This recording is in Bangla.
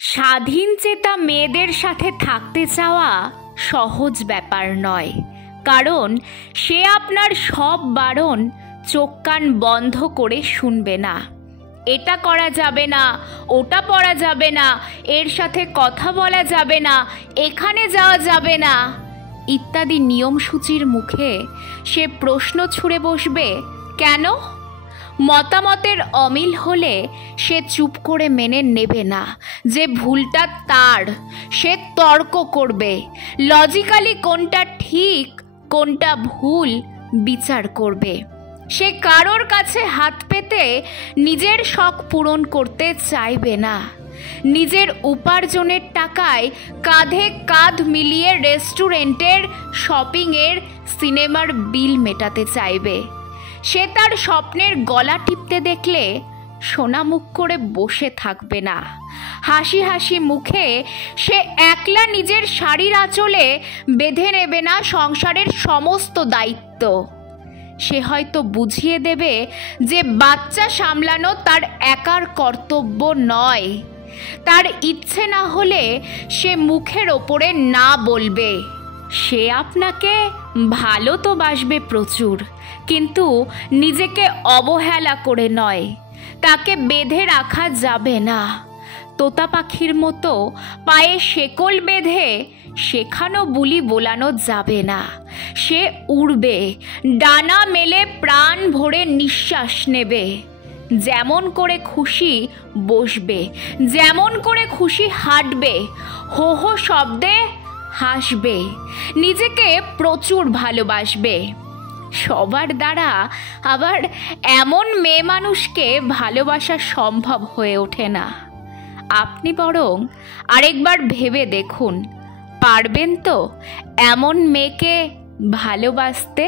স্বাধীন চেতা মেয়েদের সাথে থাকতে চাওয়া সহজ ব্যাপার নয়, কারণ সে আপনার সব বারণ চোখ কান বন্ধ করে শুনবে না। এটা করা যাবে না, ওটা পড়া যাবে না, এর সাথে কথা বলা যাবে না, এখানে যাওয়া যাবে না ইত্যাদি নিয়মসূচির মুখে সে প্রশ্ন ছুড়ে বসবে, কেন? মতামতের অমিল হলে সে চুপ করে মেনে নেবে না যে ভুলটা তার। সে তর্ক করবে, লজিক্যালি কোনটা ঠিক কোনটা ভুল বিচার করবে। সে কারোর কাছে হাত পেতে নিজের শখ পূরণ করতে চাইবে না। নিজের উপার্জনের টাকায় কাঁধে কাঁধ মিলিয়ে রেস্টুরেন্টের, শপিংয়ের, সিনেমার বিল মেটাতে চাইবে। সে তার স্বপ্নের গলা টিপতে দেখলে সোনামুখ করে বসে থাকবে না। হাসি হাসি মুখে সে একলা নিজের শাড়ির আঁচলে বেঁধে নেবে না সংসারের সমস্ত দায়িত্ব। সে হয়তো বুঝিয়ে দেবে যে বাচ্চা সামলানো তার একার কর্তব্য নয়। তার ইচ্ছে না হলে সে মুখের ওপরে না বলবে। সে আপনাকে ভালো তো বাসবে প্রচুর, কিন্তু নিজেকে অবহেলা করে নয়। তাকে বেঁধে রাখা যাবে না। তোতা পাখির মতো পায়ে শেকল বেঁধে শেখানো বুলি বোলানো যাবে না। সে উড়বে, ডানা মেলে প্রাণ ভরে নিঃশ্বাস নেবে। যেমন করে খুশি বসবে, যেমন করে খুশি হাঁটবে, হো হো শব্দে হাসবে, নিজেকে প্রচুর ভালোবাসবে। সবার দ্বারা আবার এমন মেয়ে মানুষকে ভালোবাসা সম্ভব হয়ে ওঠে না। আপনি বরং আরেকবার ভেবে দেখুন, পারবেন তো এমন মেয়েকে ভালোবাসতে?